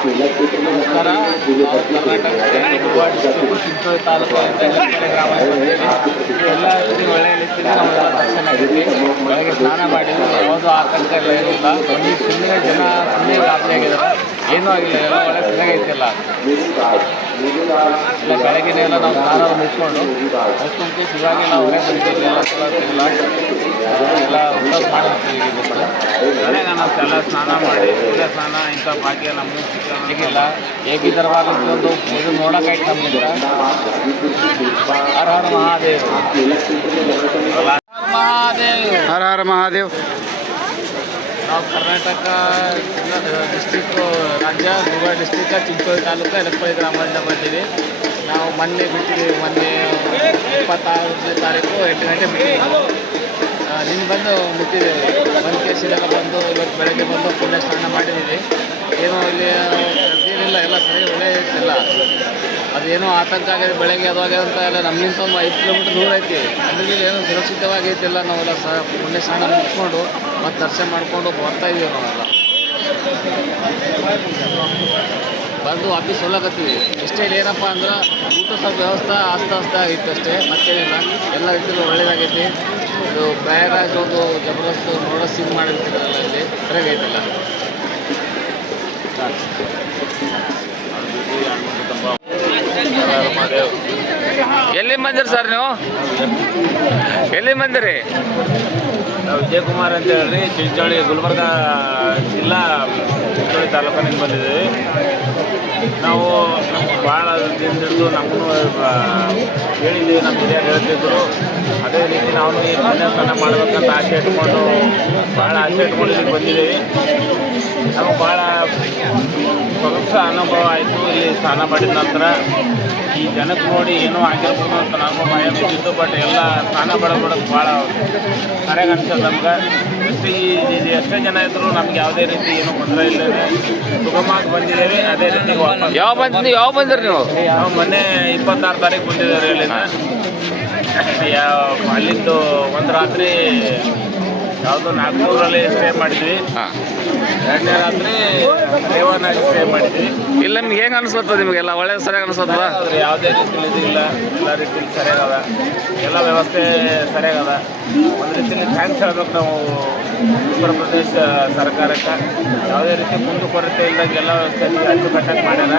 ನಮಸ್ಕಾರ. ನಾವು ಕರ್ನಾಟಕ ಡಿಸ್ಟ್ರಿಕ್ಟು ಚಿಂಚೋಳಿ ತಾಲೂಕು ಅಂತ ಎಲೆಕೆರೆ ಗ್ರಾಮ ಎಲ್ಲ ಒಳ್ಳೆಯ ರೀತಿಯಲ್ಲಿ ಆಗೈತಿ ಬೆಳಗ್ಗೆ ಸ್ನಾನ ಮಾಡಿ ಯಾವುದೂ ಆತಂಕ ಎಲ್ಲ ಏನಿಲ್ಲ ಬಂದು ಸುಮ್ಮನೆ ಜನ ಸುಮ್ಮನೆ ಗಾಬರಿ ಆಗಿದ್ದಾರೆ ಏನೂ ಆಗಿಲ್ಲ ಎಲ್ಲ ಒಳ್ಳೆ ಚೆನ್ನಾಗೈತಿಲ್ಲ ಇಲ್ಲ ಬೆಳಗ್ಗೆನೇ ಎಲ್ಲ ನಾವು ಸ್ನಾನ ಮುಗಿಸ್ಕೊಂಡು ಮುಗಿಸ್ಕೊಂಡು ಇವಾಗೆಲ್ಲ ಹೊರಗೆ ಬಂದಿದ್ದೀವಿ ಎಲ್ಲ ಎಲ್ಲ ಎಲ್ಲ ಊಟ ಮಾಡಿರ್ತೀವಿ ಬೆಳಗ್ಗೆ ಎಲ್ಲ ಸ್ನಾನ ಮಾಡಿ ಸೂರ್ಯ ಸ್ನಾನ ಇಂಥ ಭಾಗ್ಯ ನಮಗೂ ಸಿಗಲಿಲ್ಲ ಹೇಗಿದ್ದರವಾಗ ಒಂದು ಇದು ನೋಡೋಕ್ಕಾಯ್ತು ನಮ್ಮಿಂದ ಹರ ಹರ ಮಹಾದೇವ್. ಮಹಾದೇವ್ ಹರ ಹರ ಮಹಾದೇವ್. ನಾವು ಕರ್ನಾಟಕ ಡಿಸ್ಟಿಕ್ ರಾಜ್ಯ ದುಬೈ ಡಿಸ್ಟಿಕ್ ಚಿಂಚೋಳಿ ತಾಲೂಕು ಎಲಪ್ಪಳ್ಳಿ ಗ್ರಾಮದಿಂದ ಬಂದೀವಿ. ನಾವು ಮೊನ್ನೆ ಬಿಟ್ಟಿದ್ದೀವಿ ಮೊನ್ನೆ ಇಪ್ಪತ್ತಾರನೇ ತಾರೀಕು ಎಂಟು ಗಂಟೆ ಬಿಟ್ಟಿದ್ದೀವಿ. ನಿನ್ನ ಬಂದು ಮುಟ್ಟಿದ್ದೇವೆ ಒಂದು ಕೇಸಿನೆಲ್ಲ ಬಂದು ಇವತ್ತು ಬೆಳಗ್ಗೆ ಬಂದು ಪುಣ್ಯ ಸ್ನಾನ ಮಾಡಿದ್ದೀವಿ. ಏನೋ ಇಲ್ಲಿ ಏನಿಲ್ಲ ಎಲ್ಲ ಸರಿ, ಒಳ್ಳೆ ಐತಿಲ್ಲ ಅದೇನೋ ಆತಂಕ ಆಗಿದೆ ಬೆಳಗ್ಗೆ ಅದು ಅಂತ ಎಲ್ಲ ನಮ್ಮಿಂದ ಒಂದು ಐದು ಕಿಲೋಮೀಟ್ರ್ ದೂರ ಐತಿ. ಅದ್ರಲ್ಲಿ ಏನೋ ಸುರಕ್ಷಿತವಾಗಿ ಐತಿಲ್ಲ ನಾವೆಲ್ಲ ಸ, ಪುಣ್ಯ ಸ್ನಾನ ಮುಗಿಸ್ಕೊಂಡು ಮತ್ತು ದರ್ಶನ ಮಾಡಿಕೊಂಡು ಬರ್ತಾ ಇದೀವಿ ನಾವೆಲ್ಲ. ಬಂದು ವಾಪಸ್ ಹೋಗ್ಲಕತ್ತೀವಿ ಇಷ್ಟೇ ಏನಪ್ಪ ಅಂದ್ರೆ ಊಟ ಸ್ವಲ್ಪ ವ್ಯವಸ್ಥೆ ಆಸ್ತ ಆಸ್ತ ಆಗಿತ್ತು ಅಷ್ಟೇ. ಮತ್ತೇನಿಲ್ಲ ಎಲ್ಲ ರೀತಿಯಲ್ಲೂ ಒಳ್ಳೇದಾಗೈತಿ. ಇದು ಪ್ರಯಾಗರಾಜ್ ಒಂದು ಜಬರ್ದಸ್ತ್ ನೋಡೋ ಸೀನ್ ಮಾಡಿರ್ತೀರಲ್ಲ ಇಲ್ಲಿ. ಸರಿಯಾಗೈತಿಲ್ಲ ಎಲ್ಲಿ ಬಂದಿರಿ ಸರ್ ನೀವು? ಎಲ್ಲಿ ಬಂದಿರಿ? ನಾವು ವಿಜಯಕುಮಾರ್ ಅಂತ ಹೇಳ್ರಿ, ಚಿಂಚೋಳಿ, ಗುಲ್ಬರ್ಗ ಜಿಲ್ಲಾ, ಚಿಂಚೋಳಿ ತಾಲೂಕಿನಿಂದ ಬಂದಿದ್ದೀವಿ. ನಾವು ಭಾಳ ಹಿಡಿದು ನಮಗೂ ಹೇಳಿದ್ದೀವಿ, ನಮ್ಮ ಹಿರಿಯರು ಹೇಳ್ತಿದ್ರು. ಅದೇ ರೀತಿ ನಾವು ಈ ಪುಣ್ಯಸ್ನಾನ ಮಾಡ್ಬೇಕಂತ ಆಸೆ ಇಟ್ಕೊಂಡು ಭಾಳ ಆಸೆ ಇಟ್ಕೊಂಡು ಇಲ್ಲಿಗೆ ಬಂದಿದ್ದೀವಿ. ನಮಗೆ ಭಾಳ ಸೊಗಸ ಅನುಭವ ಆಯಿತು. ಇಲ್ಲಿ ಸ್ನಾನ ಮಾಡಿದ ನಂತರ ಈ ಜನಕ್ಕೆ ನೋಡಿ ಏನೋ ಆಗಿರ್ಬೋದು ಅಂತ ನಾನು ಭಯ ಬಿದ್ದಿತ್ತು ಬಟ್ ಎಲ್ಲ ಸ್ನಾನ ಮಾಡೋದು ಭಾಳ ಸರಿಯಾಗಿ ಅನ್ಸೋದು ನಮ್ಗೆ. ಎಷ್ಟೇ ಈ ಎಷ್ಟೇ ಜನ ಇದ್ದರೂ ನಮ್ಗೆ ಯಾವುದೇ ರೀತಿ ಏನೂ ತೊಂದರೆ ಇಲ್ಲ ಸುಗಮವಾಗಿ ಬಂದಿದ್ದೇವೆ. ಅದೇ ರೀತಿ ಯಾವ ಬಂದ್ ಯಾವ ಬಂದಿರಿ ನೀವು? ನಾವು ಮೊನ್ನೆ ಇಪ್ಪತ್ತಾರು ತಾರೀಕು ಬಂದಿದ್ದೇವೆ ಅಲ್ಲಿಂದ ಯಾವ ಅಲ್ಲಿಂದು ಒಂದು ರಾತ್ರಿ ಯಾವುದೋ ನಾಗ್ಪುರಲ್ಲಿ ಸ್ಟೇ ಮಾಡಿದ್ವಿ. ಎರಡನೇ ರಾತ್ರಿ ರೇವನಾಗಿ ಸ್ಟೇ ಮಾಡಿದ್ವಿ. ಇಲ್ಲ ನಿಮ್ಗೆ ಹೆಂಗೆ ಅನಿಸ್ಲತ್ತದ ನಿಮಗೆಲ್ಲ ಒಳ್ಳೆ ಸರಿಯಾಗಿ ಅನಿಸ್ತದ ಆದ್ರೆ ಯಾವುದೇ ರೀತಿಯಲ್ಲಿ ಇದು ಇಲ್ಲ. ಎಲ್ಲ ರೀತಿ ಸರಿಯಾಗದ. ಎಲ್ಲ ವ್ಯವಸ್ಥೆ ಸರಿಯಾಗದ. ಒಂದು ರೀತಿಯಲ್ಲಿ ಥ್ಯಾಂಕ್ಸ್ ಹೇಳ್ಬೇಕು ನಾವು ಉತ್ತರ ಪ್ರದೇಶ ಸರ್ಕಾರಕ್ಕೆ. ಯಾವುದೇ ರೀತಿ ಕುಂದು ಕೊರತೆ ಇಲ್ದಂಗೆ ಎಲ್ಲ ವ್ಯವಸ್ಥೆ ಅಚ್ಚುಕಟ್ಟಾಗಿ ಮಾಡ್ಯಾರ.